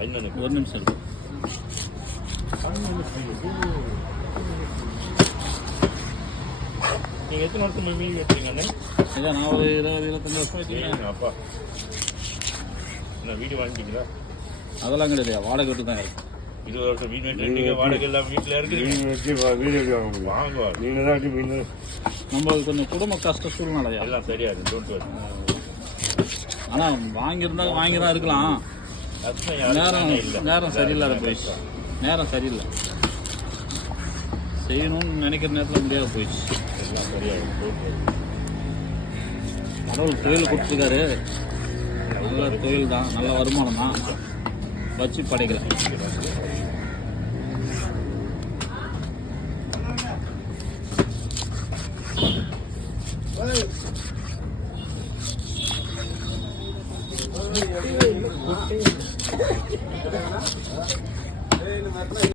ஒரு நிமிஷம் இருக்கு. நீங்கள் எத்தனை வருஷம் மீன் வச்சுருங்க? இதான் நான் ஒரு 20-25 வருஷம் வச்சுருக்கேன். அப்பா என்ன வீடு வாங்கிட்டீங்களா? அதெல்லாம் கிடையாது, வாடகை விட்டு தான் இருக்கு. 20 வருஷம் மீன் வெட்டுறீங்க, வாடகை எல்லாம் வீட்டில் இருக்குது. மீன் வச்சு வீடு எப்படி வாங்க முடியும்? வாங்குவா நீங்கள் தான் வச்சு மீன் நம்மளுக்கு கொஞ்சம் குடும்ப கஷ்ட சூழ்நிலையா எல்லாம் சரியாது. Don't worry. ஆனால் வாங்கியிருந்தாலும் வாங்கி தான் இருக்கலாம். நேரம் சரியில்லாத போயிடுச்சு. நேரம் சரியில்லை, செய்யணும்னு நினைக்கிற நேரத்தில் முடியாத போயிடுச்சு. எல்லாம் சரியாகும். கடவுள் தொழில் கொடுத்துருக்காரு, நல்ல தொழில் தான், நல்ல வருமானம் தான், வச்சு படைக்கல.